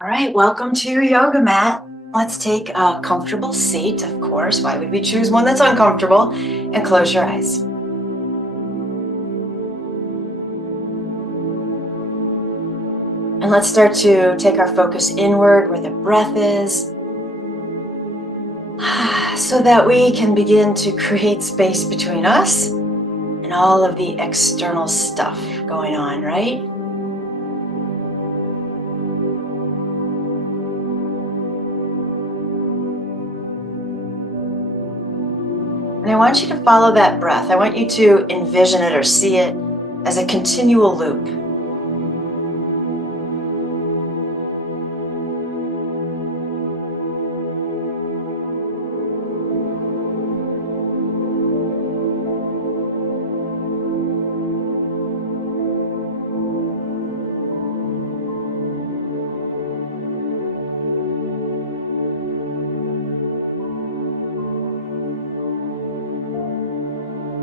All right, welcome to your yoga mat. Let's take a comfortable seat, of course. Why would we choose one that's uncomfortable? And close your eyes. And let's start to take our focus inward where the breath is, so that we can begin to create space between us and all of the external stuff going on, right? And I want you to follow that breath. I want you to envision it or see it as a continual loop.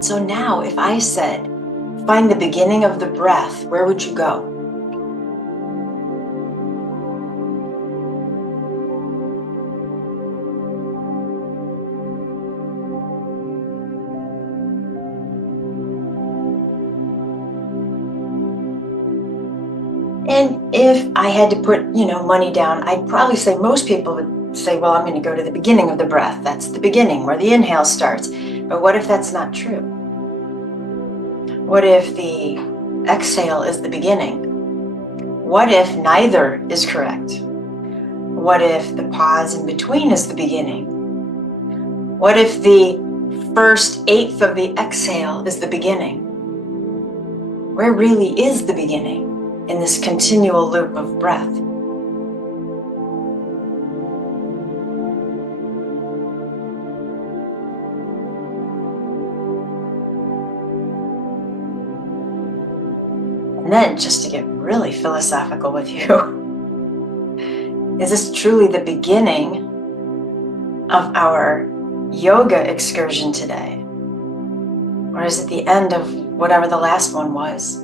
So now, if I said, find the beginning of the breath, where would you go? And if I had to put, money down, I'd probably say most people would say, well, I'm going to go to the beginning of the breath. That's the beginning, where the inhale starts. But what if that's not true? What if the exhale is the beginning? What if neither is correct? What if the pause in between is the beginning? What if the first eighth of the exhale is the beginning? Where really is the beginning in this continual loop of breath? And then, just to get really philosophical with you, is this truly the beginning of our yoga excursion today? Or is it the end of whatever the last one was?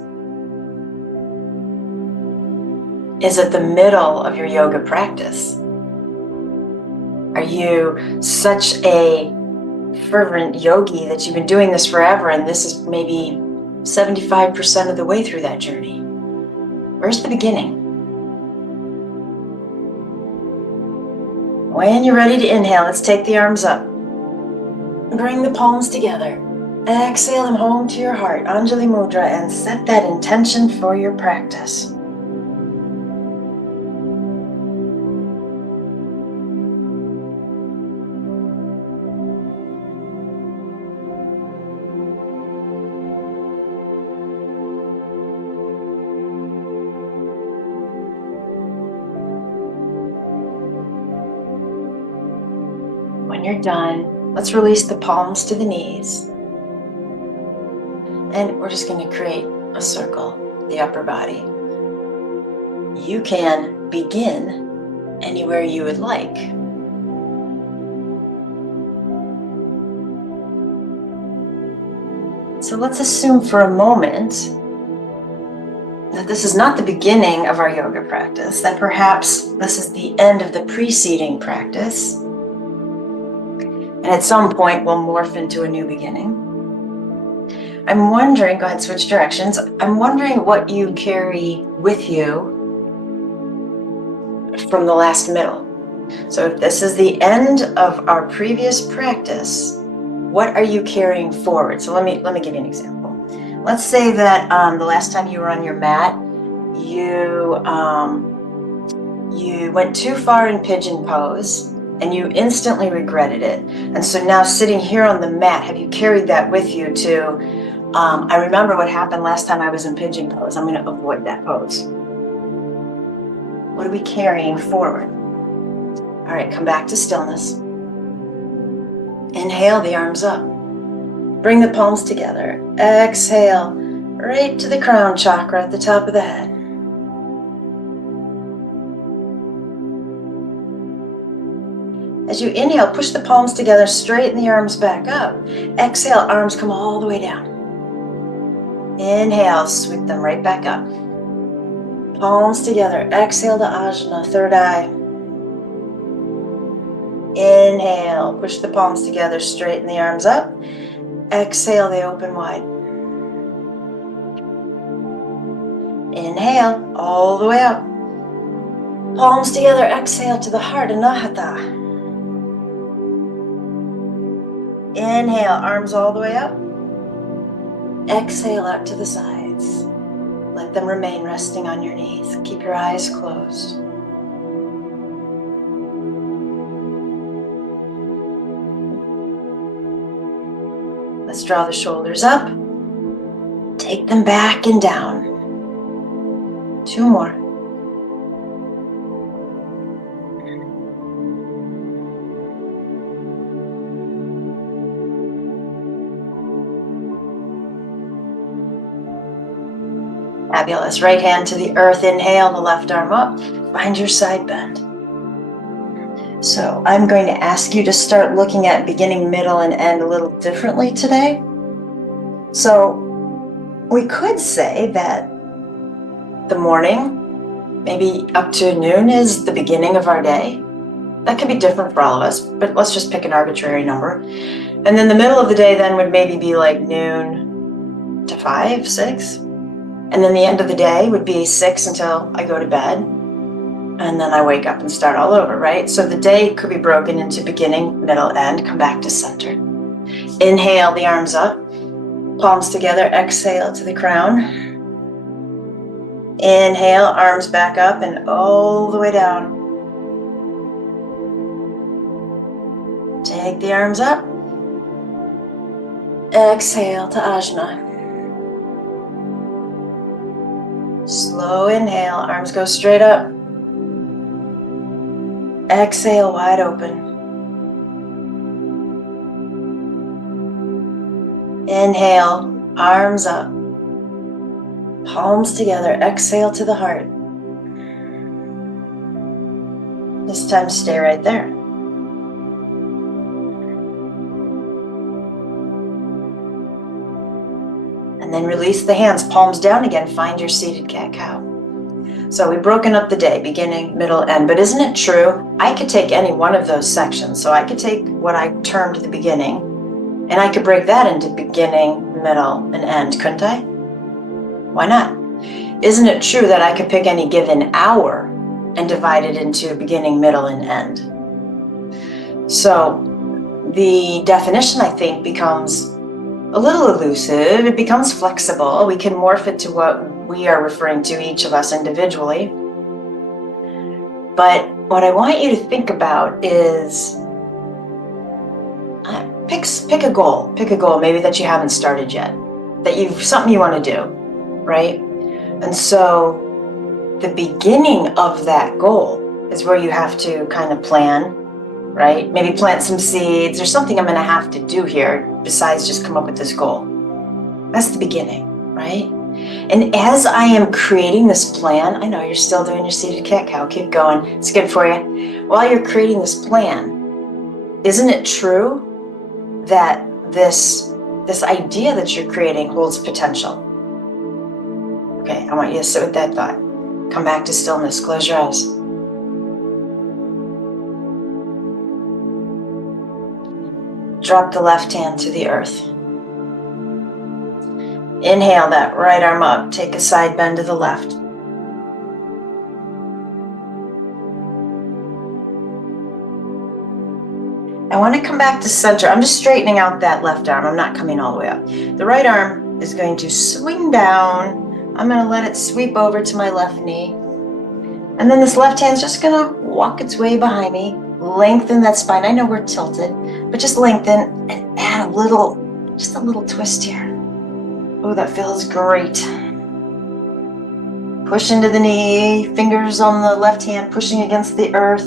Is it the middle of your yoga practice? Are you such a fervent yogi that you've been doing this forever and this is maybe 75% of the way through that journey? Where's the beginning? When you're ready to inhale, let's take the arms up. Bring the palms together. Exhale them home to your heart, Anjali Mudra, and set that intention for your practice. When you're done, let's release the palms to the knees. And we're just going to create a circle, the upper body. You can begin anywhere you would like. So let's assume for a moment that this is not the beginning of our yoga practice, that perhaps this is the end of the preceding practice. And at some point, we'll morph into a new beginning. I'm wondering, go ahead, switch directions. I'm wondering what you carry with you from the last middle. So if this is the end of our previous practice, what are you carrying forward? So let me give you an example. Let's say that the last time you were on your mat, you went too far in pigeon pose and you instantly regretted it. And so now sitting here on the mat, have you carried that with you to, I remember what happened last time I was in pigeon pose. I'm going to avoid that pose. What are we carrying forward? All right, come back to stillness. Inhale the arms up. Bring the palms together. Exhale right to the crown chakra at the top of the head. As you inhale, push the palms together, straighten the arms back up. Exhale, arms come all the way down. Inhale, sweep them right back up. Palms together. Exhale to Ajna, third eye. Inhale, push the palms together, straighten the arms up. Exhale, they open wide. Inhale, all the way up. Palms together, exhale to the heart, Anahata. Inhale, arms all the way up. Exhale out to the sides. Let them remain resting on your knees. Keep your eyes closed. Let's draw the shoulders up. Take them back and down. 2 more. Fabulous. Right hand to the earth. Inhale, the left arm up. Find your side bend. So I'm going to ask you to start looking at beginning, middle, and end a little differently today. So we could say that the morning, maybe up to noon, is the beginning of our day. That could be different for all of us, but let's just pick an arbitrary number. And then the middle of the day then would maybe be like noon to 5, 6. And then the end of the day would be 6 until I go to bed. And then I wake up and start all over, right? So the day could be broken into beginning, middle, end. Come back to center. Inhale, the arms up. Palms together. Exhale to the crown. Inhale, arms back up and all the way down. Take the arms up. Exhale to Ajna. Slow inhale, arms go straight up. Exhale, wide open. Inhale, arms up. Palms together, exhale to the heart. This time stay right there. And then release the hands, palms down again, find your seated cat-cow. So we've broken up the day, beginning, middle, end. But isn't it true? I could take any one of those sections. So I could take what I termed the beginning, and I could break that into beginning, middle, and end, couldn't I? Why not? Isn't it true that I could pick any given hour and divide it into beginning, middle, and end? So the definition, I think, becomes a little elusive. It becomes flexible. We can morph it to what we are referring to, each of us individually. But what I want you to think about is pick a goal. Pick a goal maybe that you haven't started yet, that you've something you want to do, right? And so the beginning of that goal is where you have to kind of plan, right? Maybe plant some seeds or something I'm going to have to do here besides just come up with this goal. That's the beginning, right? And as I am creating this plan, I know you're still doing your seated cat-cow, keep going, it's good for you. While you're creating this plan, isn't it true that this idea that you're creating holds potential? Okay, I want you to sit with that thought. Come back to stillness, close your eyes. Drop the left hand to the earth. Inhale that right arm up. Take a side bend to the left. I want to come back to center. I'm just straightening out that left arm. I'm not coming all the way up. The right arm is going to swing down. I'm going to let it sweep over to my left knee. And then this left hand's just going to walk its way behind me. Lengthen that spine. I know we're tilted, but just lengthen and add just a little twist here. Oh, that feels great. Push into the knee, fingers on the left hand, pushing against the earth.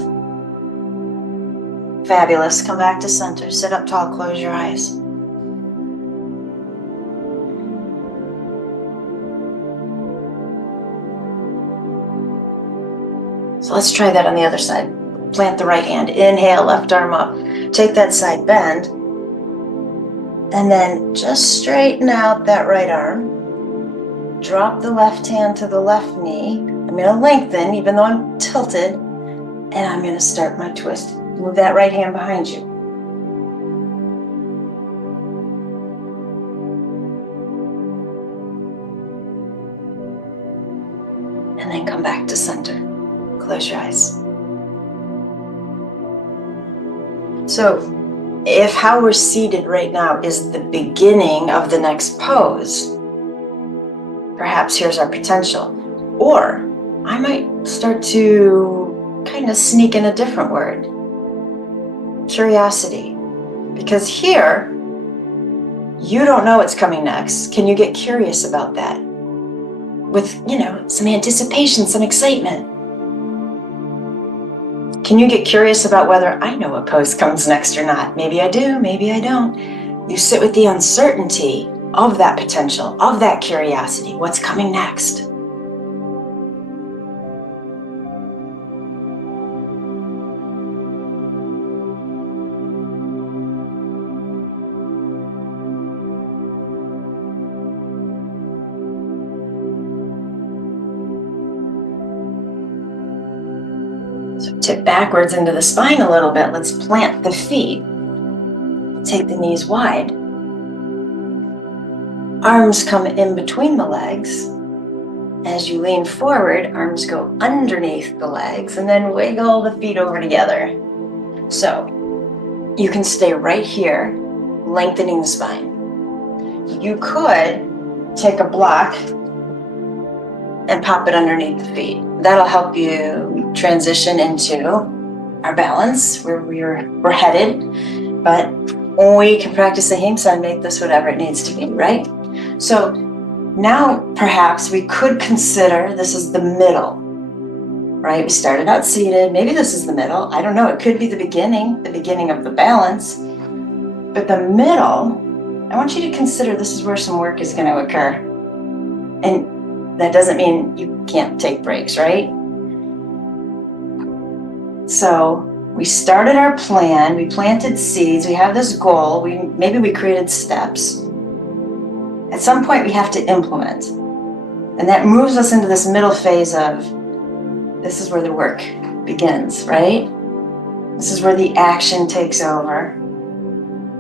Fabulous. Come back to center. Sit up tall, close your eyes. So let's try that on the other side. Plant the right hand. Inhale, left arm up. Take that side bend. And then just straighten out that right arm. Drop the left hand to the left knee. And I'm going to lengthen even though I'm tilted, and I'm going to start my twist. Move that right hand behind you. And then come back to center. Close your eyes. So, if how we're seated right now is the beginning of the next pose, perhaps here's our potential. Or I might start to kind of sneak in a different word. Curiosity. Because here, you don't know what's coming next. Can you get curious about that? With, some anticipation, some excitement. Can you get curious about whether I know what pose comes next or not? Maybe I do, maybe I don't. You sit with the uncertainty of that potential, of that curiosity. What's coming next? So tip backwards into the spine a little bit. Let's plant the feet. Take the knees wide. Arms come in between the legs. As you lean forward, arms go underneath the legs and then wiggle the feet over together. So you can stay right here, lengthening the spine. You could take a block and pop it underneath the feet. That'll help you transition into our balance, where we're headed. But we can practice the Himsa and make this whatever it needs to be, right? So now perhaps we could consider this is the middle, right? We started out seated. Maybe this is the middle. I don't know. It could be the beginning of the balance. But the middle, I want you to consider this is where some work is going to occur. And that doesn't mean you can't take breaks, right? So we started our plan, we planted seeds, we have this goal, maybe we created steps. At some point we have to implement. And that moves us into this middle phase of, this is where the work begins, right? This is where the action takes over.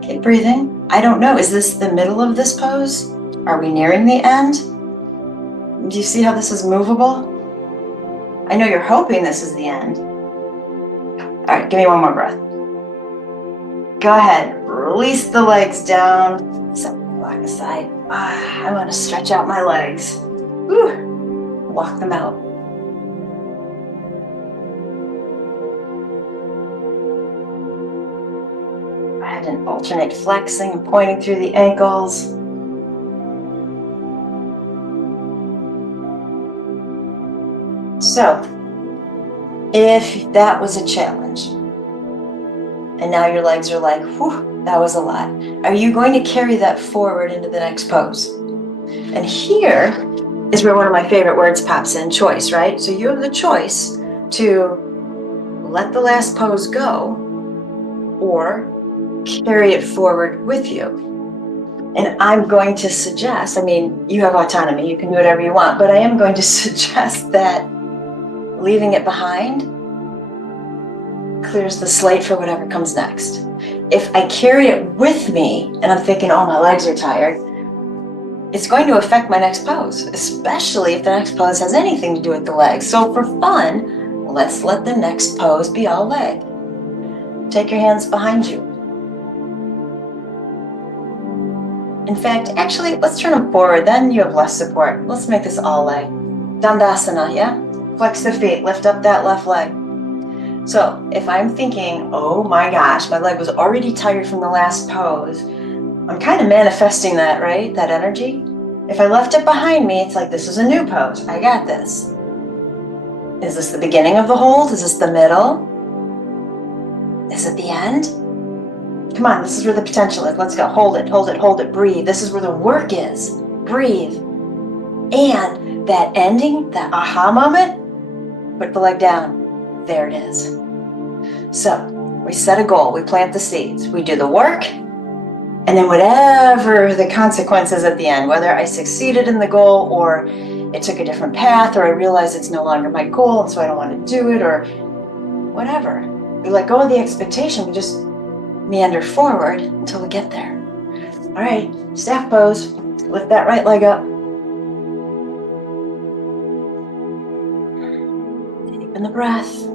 Keep breathing. I don't know, is this the middle of this pose? Are we nearing the end? Do you see how this is movable? I know you're hoping this is the end. All right, give me one more breath. Go ahead, release the legs down. Set the block aside. I want to stretch out my legs. Whew. Walk them out. Go ahead and alternate flexing and pointing through the ankles. So, if that was a challenge, and now your legs are like, whew, that was a lot, are you going to carry that forward into the next pose? And here is where one of my favorite words pops in, choice, right? So you have the choice to let the last pose go or carry it forward with you. And I'm going to suggest, you have autonomy, you can do whatever you want, but I am going to suggest that leaving it behind clears the slate for whatever comes next. If I carry it with me and I'm thinking, oh, my legs are tired, it's going to affect my next pose, especially if the next pose has anything to do with the legs. So for fun, let's let the next pose be all leg. Take your hands behind you. In fact, actually, let's turn them forward, then you have less support. Let's make this all leg. Dandasana, yeah? Flex the feet, lift up that left leg. So if I'm thinking, oh my gosh, my leg was already tired from the last pose, I'm kind of manifesting that, right? That energy. If I left it behind me, it's like, this is a new pose. I got this. Is this the beginning of the hold? Is this the middle? Is it the end? Come on, this is where the potential is. Let's go. Hold it, hold it, hold it. Breathe. This is where the work is. Breathe. And that ending, that aha moment, put the leg down. There it is. So we set a goal. We plant the seeds. We do the work. And then whatever the consequences at the end, whether I succeeded in the goal or it took a different path, or I realized it's no longer my goal and so I don't want to do it, or whatever. We let go of the expectation, we just meander forward until we get there. All right, staff pose. Lift that right leg up. Deepen the breath.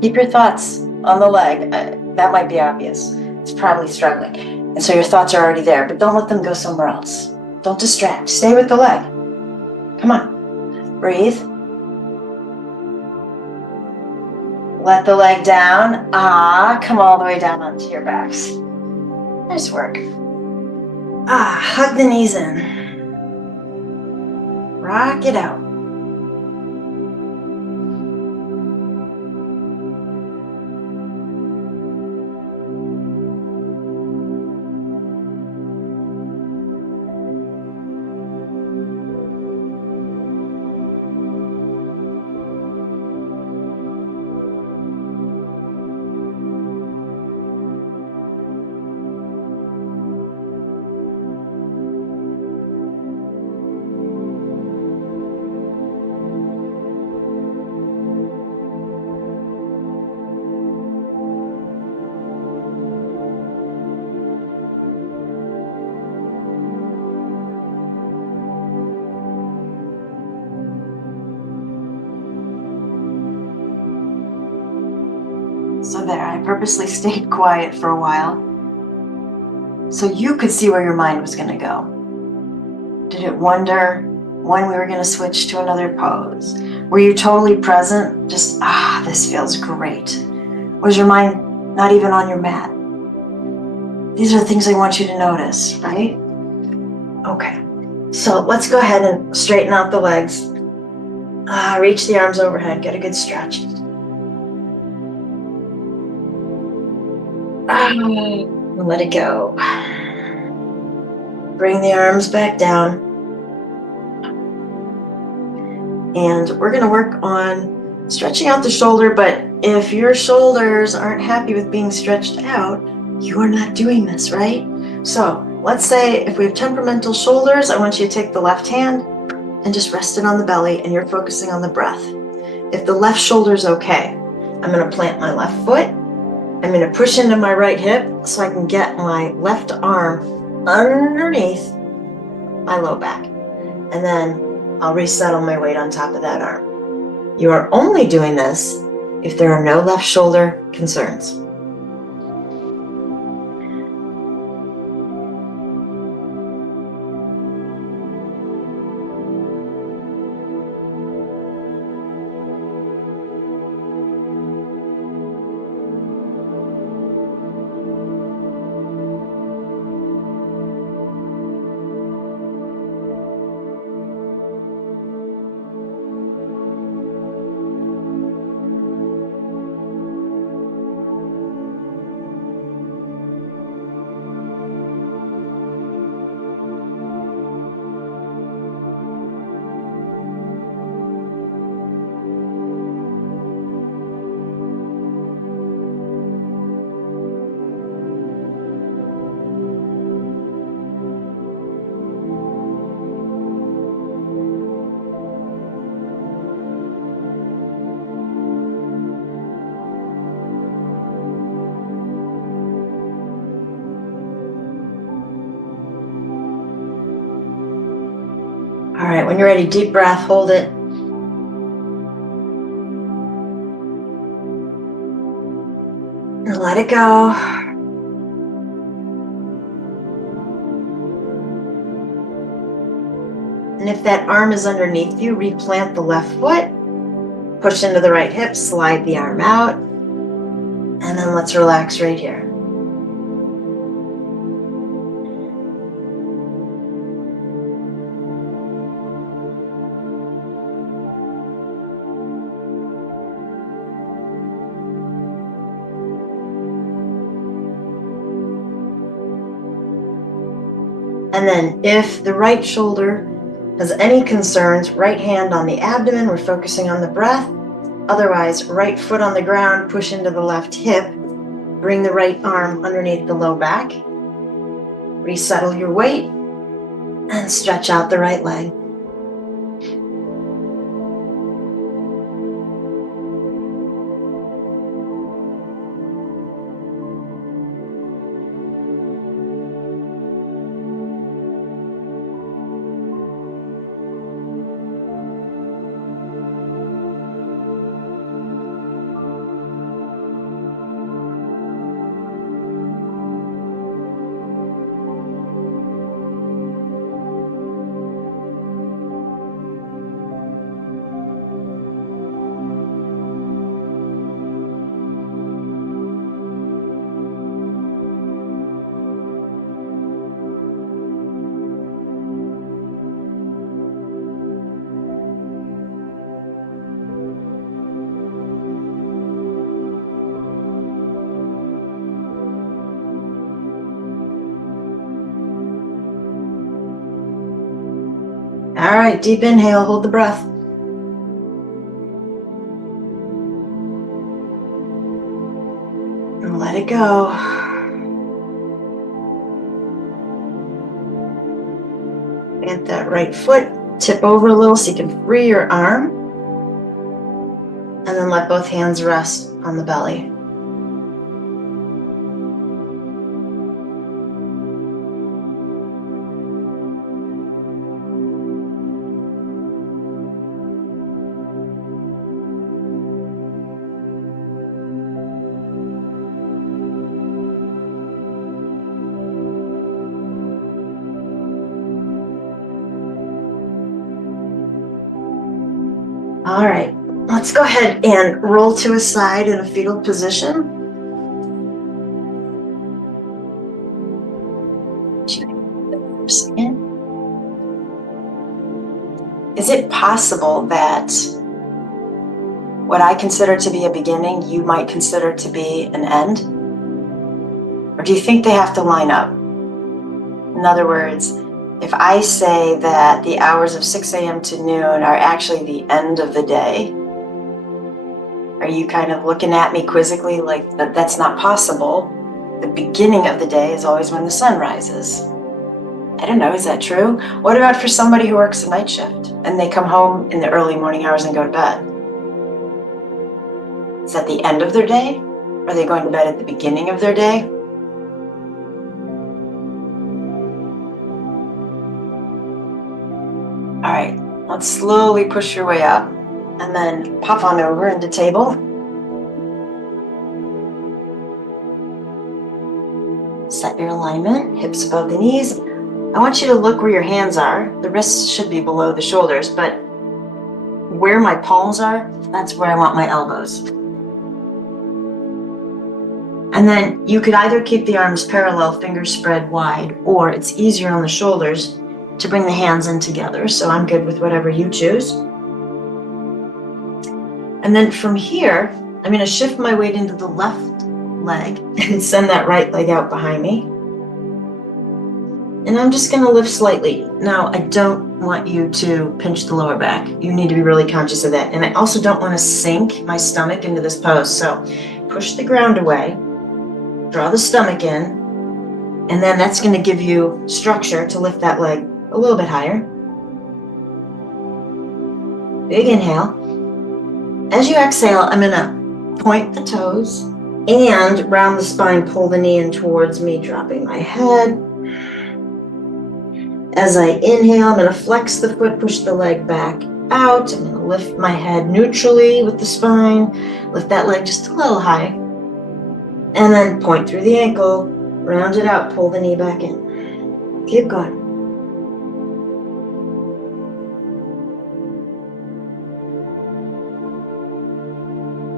Keep your thoughts on the leg. That might be obvious. It's probably struggling. And so your thoughts are already there, but don't let them go somewhere else. Don't distract. Stay with the leg. Come on. Breathe. Let the leg down. Come all the way down onto your backs. Nice work. Hug the knees in. Rock it out. So there, I purposely stayed quiet for a while so you could see where your mind was going to go. Did it wonder when we were going to switch to another pose? Were you totally present? Just, this feels great. Was your mind not even on your mat? These are things I want you to notice, right? Okay, so let's go ahead and straighten out the legs. Reach the arms overhead, get a good stretch. And let it go. Bring the arms back down. And we're going to work on stretching out the shoulder, but if your shoulders aren't happy with being stretched out, you are not doing this, right? So let's say if we have temperamental shoulders, I want you to take the left hand and just rest it on the belly, and you're focusing on the breath. If the left shoulder is okay, I'm going to plant my left foot. I'm going to push into my right hip so I can get my left arm underneath my low back. And then I'll resettle my weight on top of that arm. You are only doing this if there are no left shoulder concerns. All right, when you're ready, deep breath, hold it. And let it go. And if that arm is underneath you, replant the left foot, push into the right hip, slide the arm out, and then let's relax right here. And then if the right shoulder Has any concerns, right hand on the abdomen, we're focusing on the breath. Otherwise, right foot on the ground, push into the left hip. Bring the right arm underneath the low back. Resettle your weight and stretch out the right leg. All right, deep inhale, hold the breath. And let it go. Plant that right foot, tip over a little so you can free your arm. And then let both hands rest on the belly. All right, let's go ahead and roll to a side in a fetal position. Is it possible that what I consider to be a beginning, you might consider to be an end? Or do you think they have to line up? In other words, if I say that the hours of 6 a.m. to noon are actually the end of the day, are you kind of looking at me quizzically like that's not possible? The beginning of the day is always when the sun rises. I don't know, is that true? What about for somebody who works a night shift and they come home in the early morning hours and go to bed? Is that the end of their day? Are they going to bed at the beginning of their day? All right, let's slowly push your way up and then pop on over into table. Set your alignment, hips above the knees. I want you to look where your hands are. The wrists should be below the shoulders, but where my palms are, that's where I want my elbows. And then you could either keep the arms parallel, fingers spread wide, or it's easier on the shoulders to bring the hands in together. So I'm good with whatever you choose. And then from here, I'm going to shift my weight into the left leg and send that right leg out behind me. And I'm just going to lift slightly. Now, I don't want you to pinch the lower back. You need to be really conscious of that. And I also don't want to sink my stomach into this pose. So push the ground away, draw the stomach in, and then that's going to give you structure to lift that leg a little bit higher. Big inhale. As you exhale, I'm going to point the toes and round the spine, pull the knee in towards me, dropping my head. As I inhale, I'm going to flex the foot, push the leg back out. I'm going to lift my head neutrally with the spine, lift that leg just a little high, and then point through the ankle, round it out, pull the knee back in. Keep going.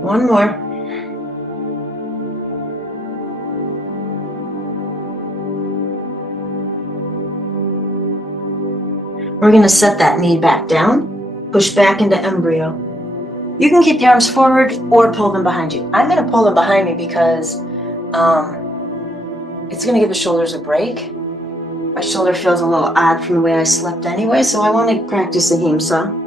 One more. We're going to set that knee back down, push back into embryo. You can keep the arms forward or pull them behind you. I'm going to pull them behind me because it's going to give the shoulders a break. My shoulder feels a little odd from the way I slept anyway, so I want to practice a ahimsa.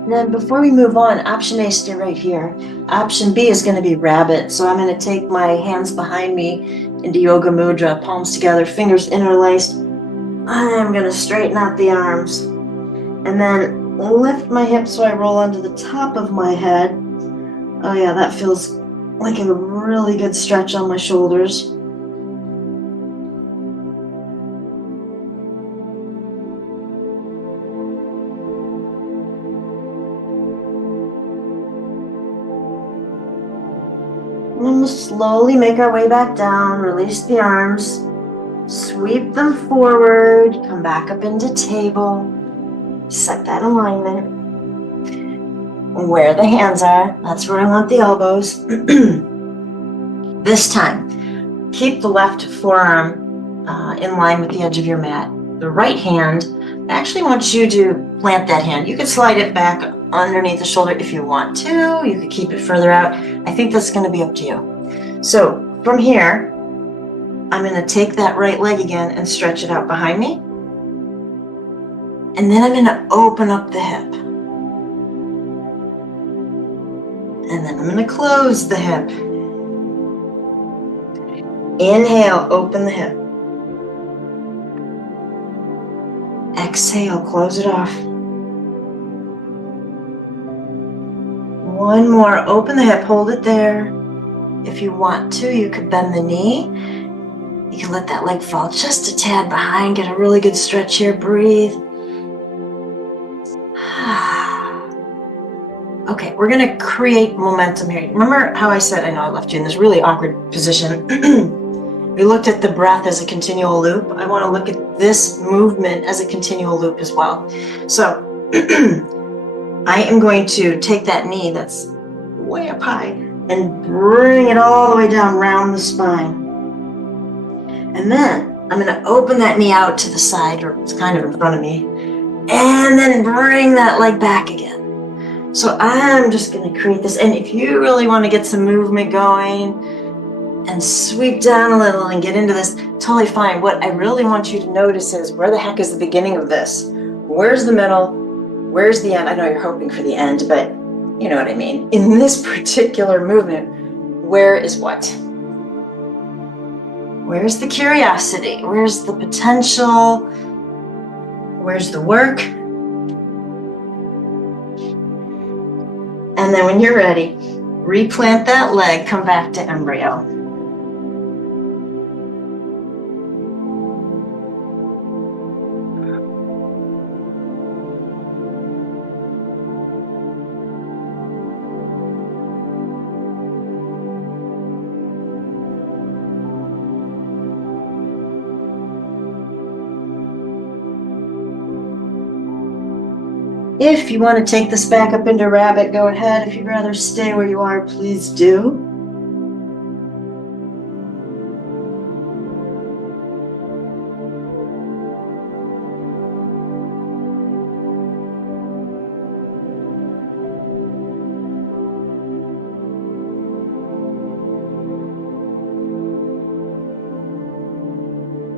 And then before we move on, option A, stay right here. Option B is going to be rabbit. So I'm going to take my hands behind me into yoga mudra, palms together, fingers interlaced. I'm going to straighten out the arms and then lift my hips so I roll onto the top of my head. Oh yeah, that feels like a really good stretch on my shoulders. And then we'll slowly make our way back down, release the arms, sweep them forward, come back up into table, set that alignment. Where the hands are, that's where I want the elbows. This time, keep the left forearm in line with the edge of your mat. The right hand, I actually want you to plant that hand. You can slide it back underneath the shoulder if you want to. You could keep it further out. I think that's going to be up to you. So from here, I'm going to take that right leg again and stretch it out behind me. And then I'm going to open up the hip. And then I'm going to close the hip. Inhale, open the hip. Exhale, close it off. One more, open the hip, hold it there. If you want to, you could bend the knee. You can let that leg fall just a tad behind, get a really good stretch here, breathe. Okay, we're gonna create momentum here. Remember how I said, I know I left you in this really awkward position. We looked at the breath as a continual loop. I wanna look at this movement as a continual loop as well. So I am going to take that knee that's way up high and bring it all the way down around the spine. And then I'm gonna open that knee out to the side, or it's kind of in front of me, and then bring that leg back again. So I'm just going to create this, and if you really want to get some movement going and sweep down a little and get into this, totally fine. What I really want you to notice is, where the heck is the beginning of this? Where's the middle? Where's the end? I know you're hoping for the end, but you know what I mean. In this particular movement, where is what? Where's the curiosity? Where's the potential? Where's the work? And then when you're ready, replant that leg, come back to embryo. If you want to take this back up into rabbit, go ahead. If you'd rather stay where you are, please do.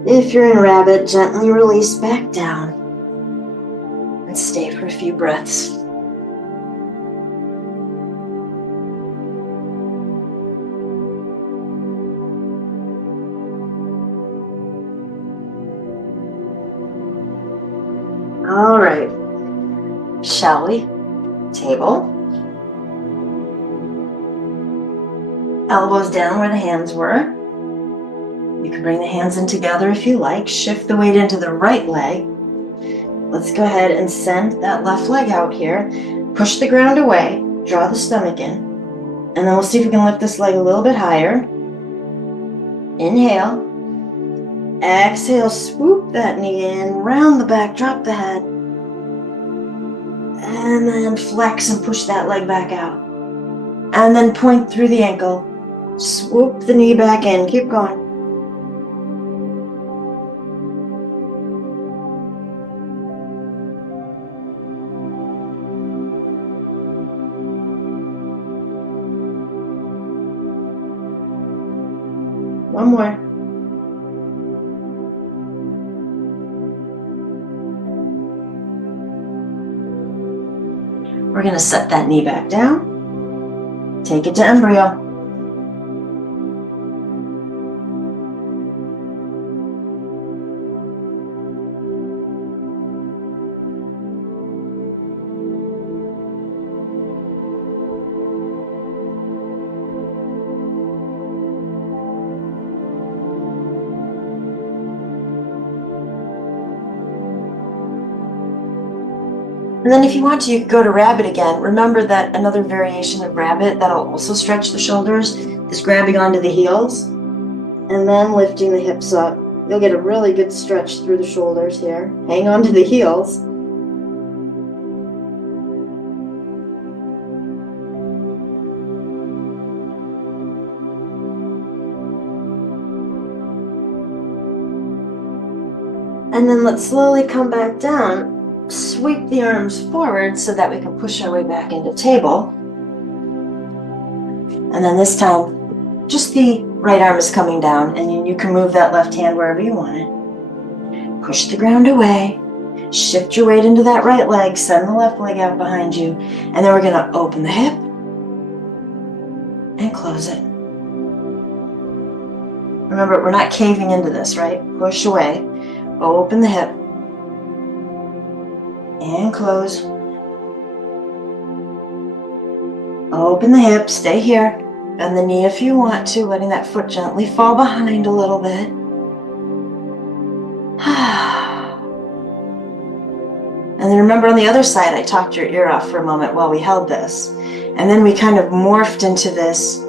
If you're in rabbit, gently release back down. And stay for a few breaths. All right, shall we? Table. Elbows down where the hands were. You can bring the hands in together if you like. Shift the weight into the right leg. Let's go ahead and send that left leg out here. Push the ground away, draw the stomach in, and then we'll see if we can lift this leg a little bit higher. Inhale. Exhale, swoop that knee in, round the back, drop the head. And then flex and push that leg back out. And then point through the ankle. Swoop the knee back in, keep going. One more. We're going to set that knee back down. Take it to embryo. And then if you want to, you can go to rabbit again. Remember that another variation of rabbit that'll also stretch the shoulders is grabbing onto the heels and then lifting the hips up. You'll get a really good stretch through the shoulders here. Hang on to the heels. And then let's slowly come back down. Sweep the arms forward so that we can push our way back into table. And then this time, just the right arm is coming down, and you can move that left hand wherever you want it. Push the ground away. Shift your weight into that right leg. Send the left leg out behind you. And then we're going to open the hip and close it. Remember, we're not caving into this, right? Push away. Open the hip. And close. Open the hip, stay here. Bend the knee if you want to, letting that foot gently fall behind a little bit. And then remember on the other side, I talked your ear off for a moment while we held this. And then we kind of morphed into this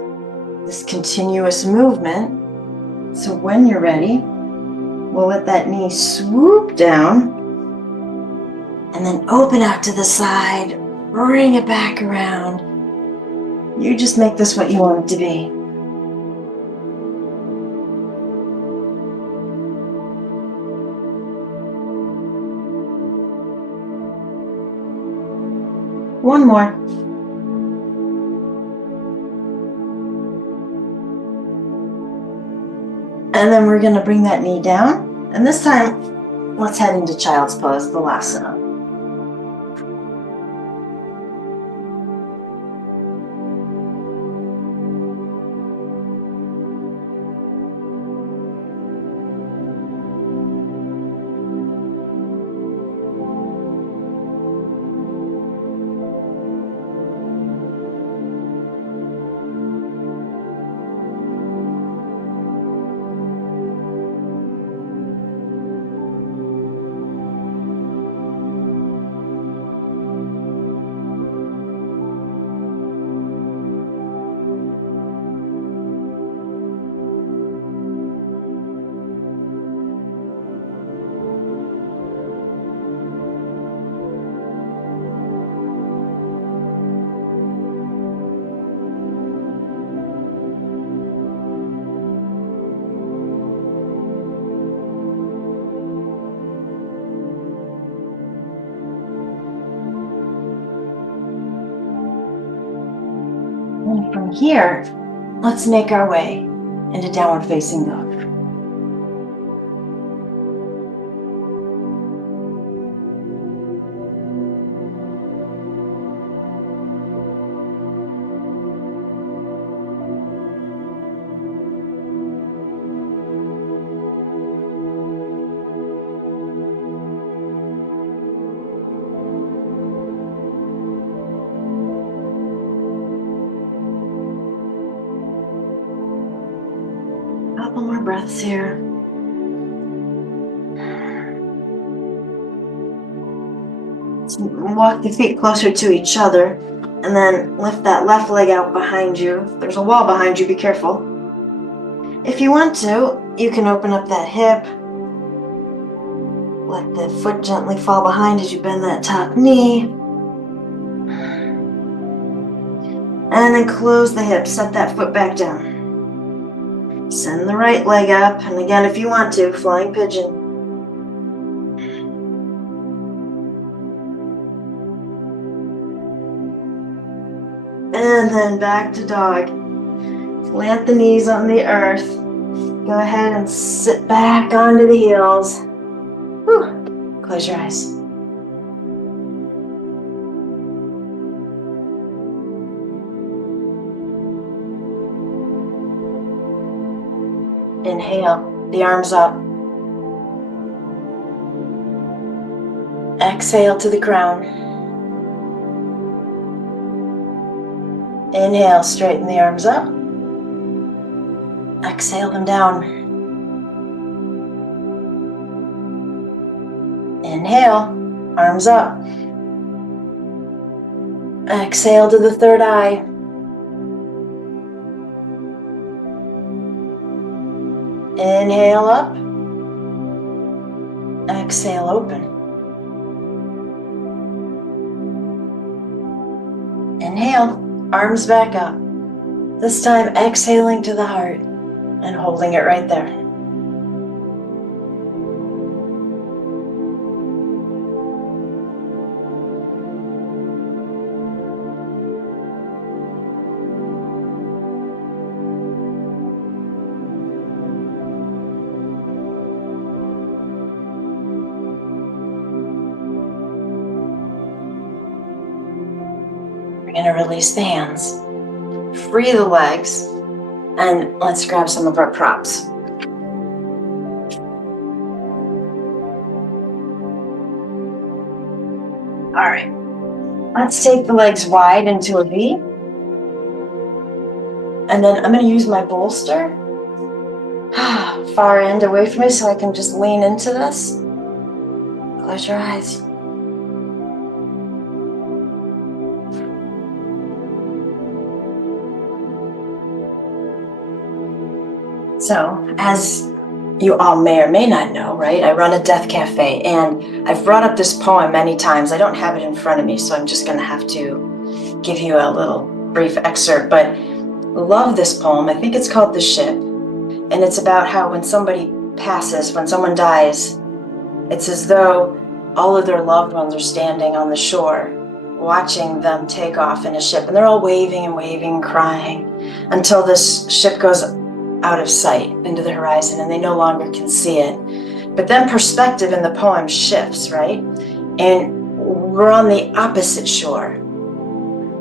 continuous movement. So when you're ready, we'll let that knee swoop down. And then open out to the side, bring it back around. You just make this what you want it to be. One more. And then we're going to bring that knee down. And this time, let's head into child's pose, Balasana. And from here, let's make our way into downward facing dog. Couple more breaths here. Let's walk the feet closer to each other, and then lift that left leg out behind you. There's a wall behind you, be careful. If you want to, you can open up that hip. Let the foot gently fall behind as you bend that top knee. And then close the hip, set that foot back down. Send the right leg up, and again, if you want to, flying pigeon. And then back to dog. Plant the knees on the earth. Go ahead and sit back onto the heels. Whew. Close your eyes. Inhale, the arms up. Exhale to the crown. Inhale, straighten the arms up. Exhale them down. Inhale, arms up. Exhale to the third eye. Inhale up. Exhale open. Inhale, arms back up. This time exhaling to the heart and holding it right there. We're going to release the hands, free the legs, and let's grab some of our props. All right, let's take the legs wide into a V. And then I'm going to use my bolster, far end away from me so I can just lean into this. Close your eyes. So, as you all may or may not know, right, I run a death cafe, and I've brought up this poem many times. I don't have it in front of me, so I'm just going to have to give you a little brief excerpt, but love this poem. I think it's called The Ship, and it's about how when somebody passes, when someone dies, it's as though all of their loved ones are standing on the shore, watching them take off in a ship, and they're all waving and waving and crying until this ship goes out of sight into the horizon and they no longer can see it. But then perspective in the poem shifts, right? And we're on the opposite shore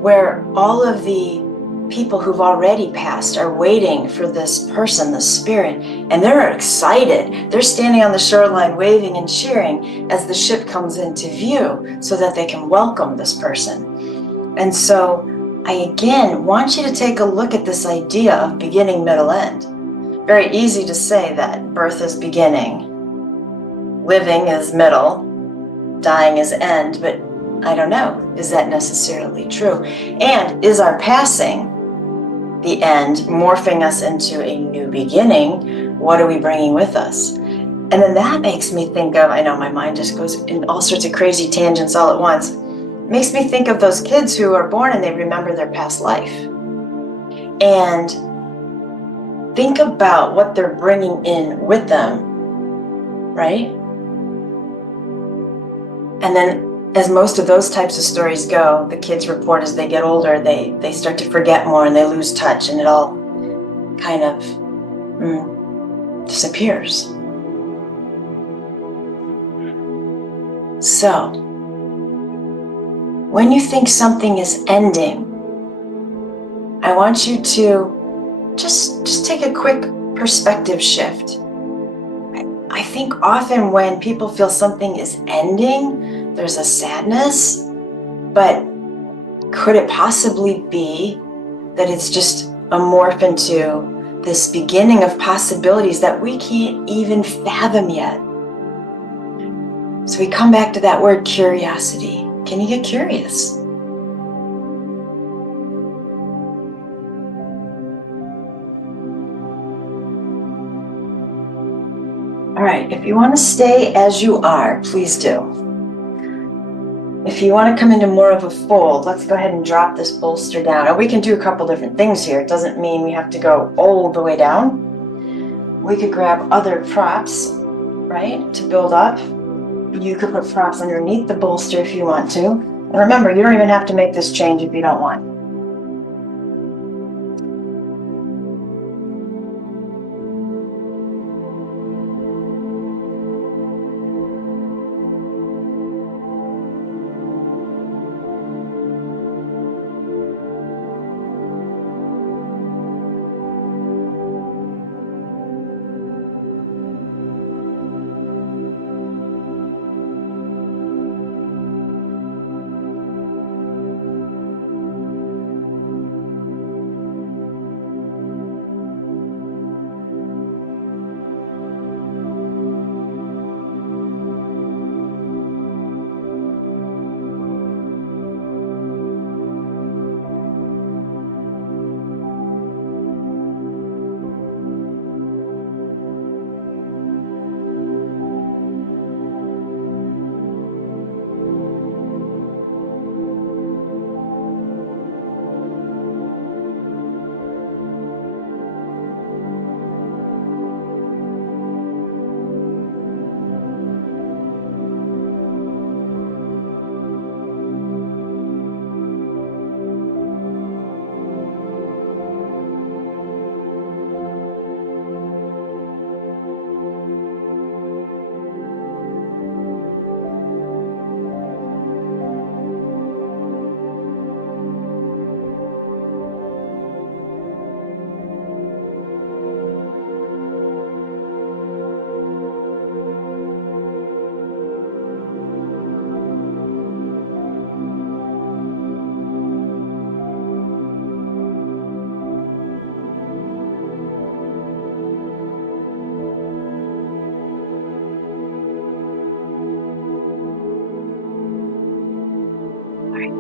where all of the people who've already passed are waiting for this person, the spirit, and they're excited. They're standing on the shoreline waving and cheering as the ship comes into view so that they can welcome this person. And so I again want you to take a look at this idea of beginning, middle, end. Very easy to say that birth is beginning, living is middle, dying is end, but I don't know, is that necessarily true? And is our passing the end, morphing us into a new beginning? What are we bringing with us? And then that makes me think of, I know my mind just goes in all sorts of crazy tangents all at once. It makes me think of those kids who are born and they remember their past life. And think about what they're bringing in with them, right? And then as most of those types of stories go, the kids report as they get older, they start to forget more and they lose touch and it all kind of disappears. So, when you think something is ending, I want you to just take a quick perspective shift. I think often when people feel something is ending, there's a sadness, but could it possibly be that it's just a morph into this beginning of possibilities that we can't even fathom yet? So we come back to that word curiosity. Can you get curious? All right, if you want to stay as you are, please do. If you want to come into more of a fold, let's go ahead and drop this bolster down. And we can do a couple different things here. It doesn't mean we have to go all the way down. We could grab other props, right, to build up. You could put props underneath the bolster if you want to. And remember, you don't even have to make this change if you don't want.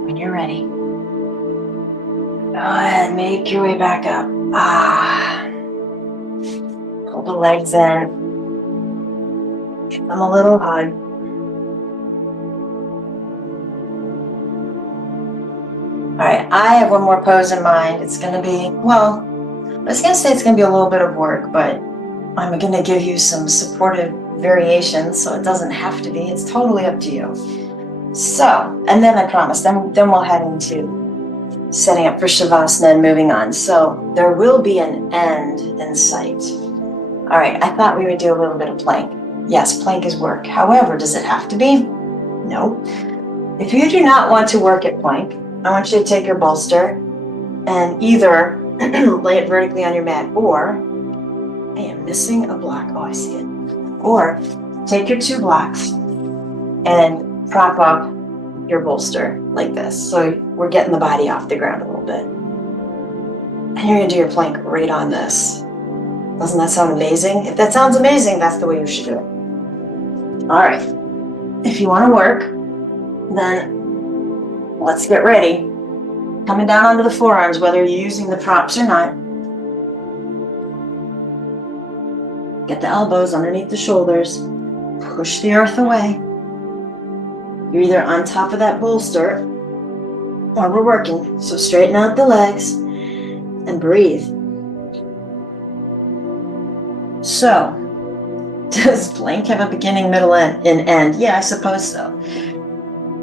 When you're ready, go ahead, make your way back up. Pull the legs in. Give them a little hug. All right, I have one more pose in mind. It's going to be, well, I was going to say it's going to be a little bit of work, but I'm going to give you some supportive variations, so it doesn't have to be. It's totally up to you. So, and then I promise, then we'll head into setting up for Shavasana and moving on. So there will be an end in sight. All right, I thought we would do a little bit of plank. Yes, plank is work. However, does it have to be? No. If you do not want to work at plank, I want you to take your bolster and either lay it vertically on your mat, or I am missing a block. Oh, I see it. Or take your 2 blocks and prop up your bolster like this. So we're getting the body off the ground a little bit. And you're gonna do your plank right on this. Doesn't that sound amazing? If that sounds amazing, that's the way you should do it. All right. If you wanna work, then let's get ready. Coming down onto the forearms, whether you're using the props or not. Get the elbows underneath the shoulders. Push the earth away. You're either on top of that bolster or we're working. So straighten out the legs and breathe. So, does plank have a beginning, middle, and end? Yeah, I suppose so.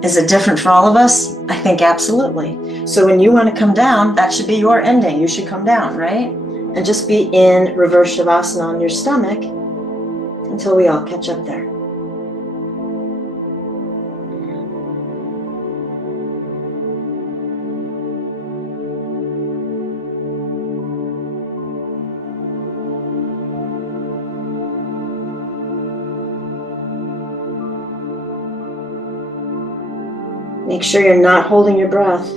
Is it different for all of us? I think absolutely. So when you want to come down, that should be your ending. You should come down, right? And just be in reverse Shavasana on your stomach until we all catch up there. Make sure you're not holding your breath.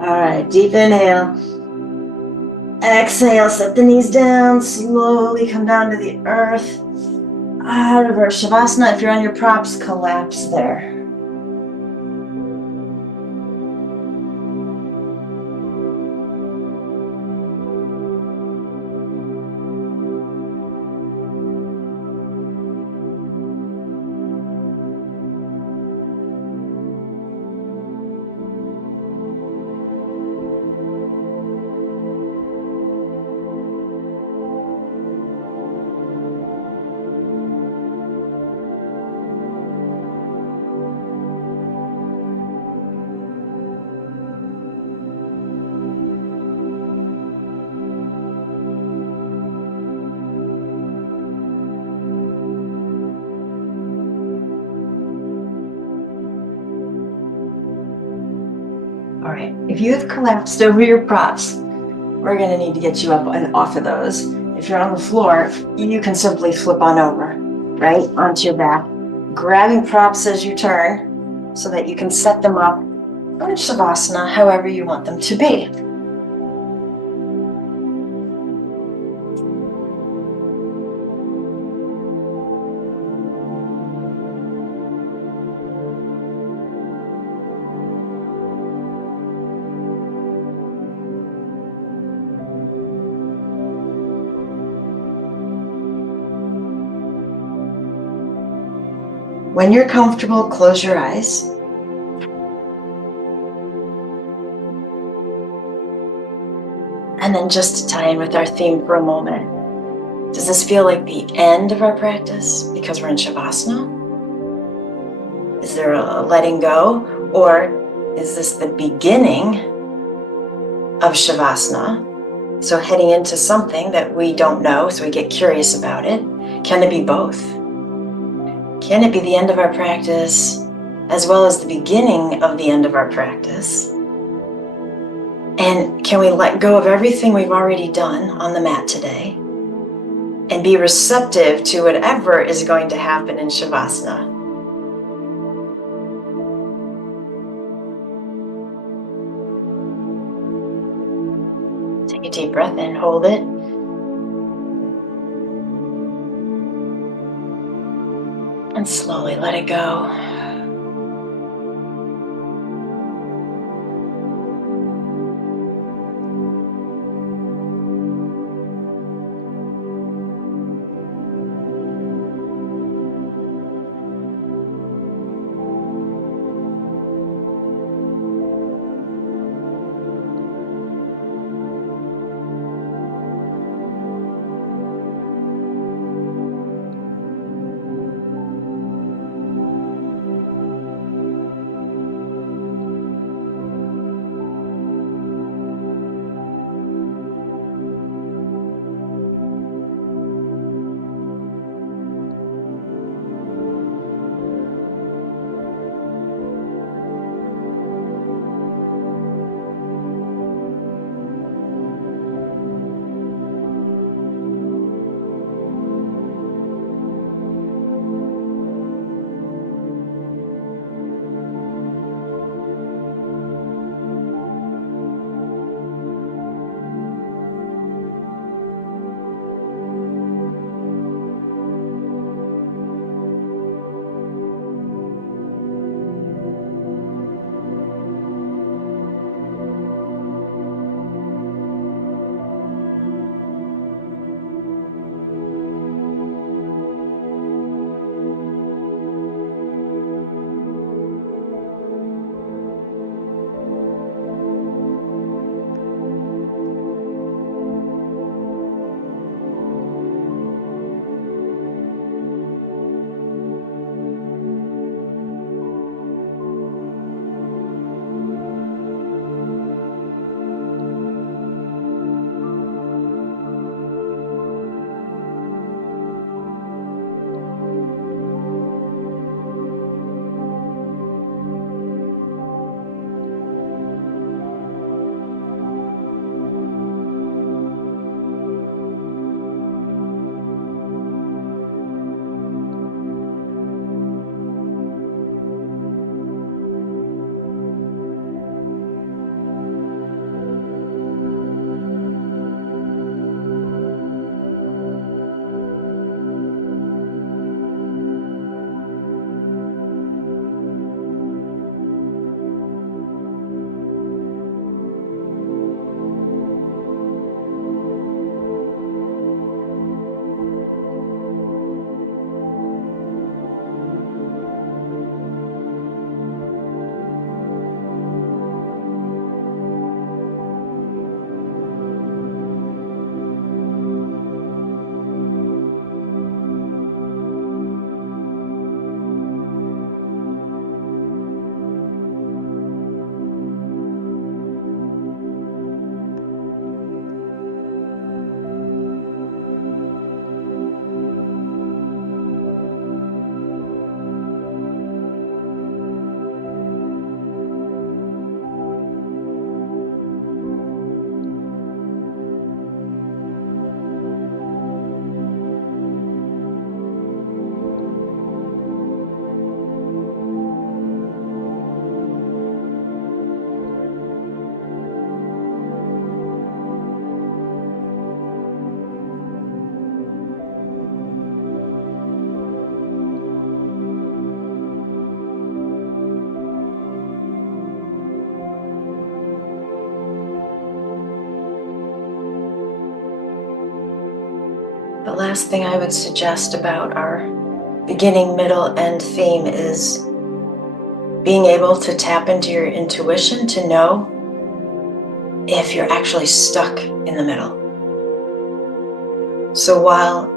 All right, deep inhale. Exhale, set the knees down, slowly come down to the earth. Reverse Shavasana. If you're on your props, collapse there. All right, if you have collapsed over your props, we're gonna need to get you up and off of those. If you're on the floor, you can simply flip on over, right, onto your back, grabbing props as you turn so that you can set them up in Shavasana however you want them to be. When you're comfortable, close your eyes. And then just to tie in with our theme for a moment, does this feel like the end of our practice because we're in Shavasana? Is there a letting go? Or is this the beginning of Shavasana? So heading into something that we don't know, so we get curious about it. Can it be both? Can it be the end of our practice as well as the beginning of the end of our practice? And can we let go of everything we've already done on the mat today and be receptive to whatever is going to happen in Shavasana? Take a deep breath in, hold it. And slowly let it go. The last thing I would suggest about our beginning, middle, end theme is being able to tap into your intuition to know if you're actually stuck in the middle. So while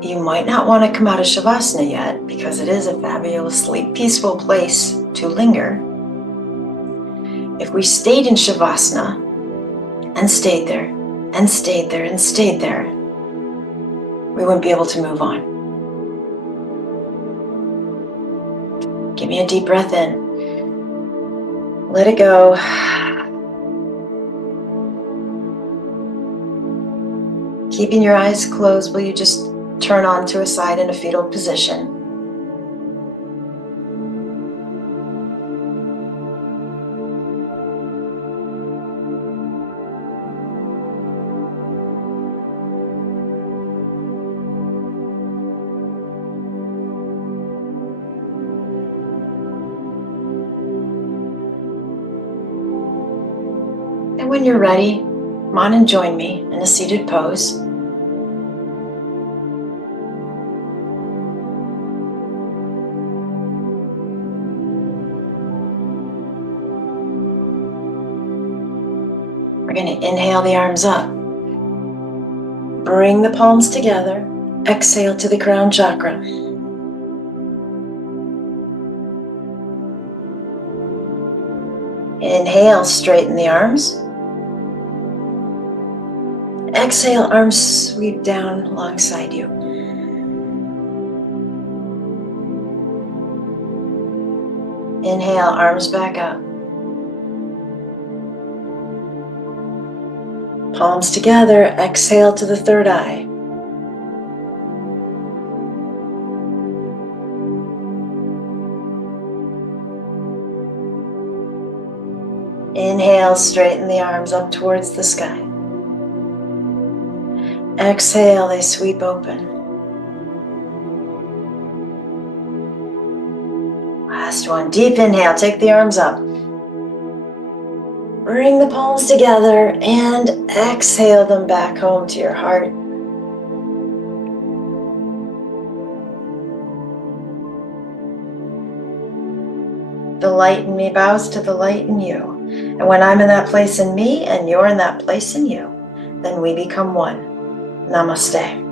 you might not want to come out of Shavasana yet, because it is a fabulously peaceful place to linger, if we stayed in Shavasana and stayed there and stayed there and stayed there, we wouldn't be able to move on. Give me a deep breath in. Let it go. Keeping your eyes closed, will you just turn onto a side in a fetal position? And when you're ready, come on and join me in a seated pose. We're going to inhale the arms up. Bring the palms together. Exhale to the crown chakra. Inhale, straighten the arms. Exhale, arms sweep down alongside you. Inhale, arms back up. Palms together, exhale to the third eye. Inhale, straighten the arms up towards the sky. Exhale, they sweep open. Last one, deep inhale, take the arms up. Bring the palms together and exhale them back home to your heart. The light in me bows to the light in you. And when I'm in that place in me and you're in that place in you, then we become one. Namaste.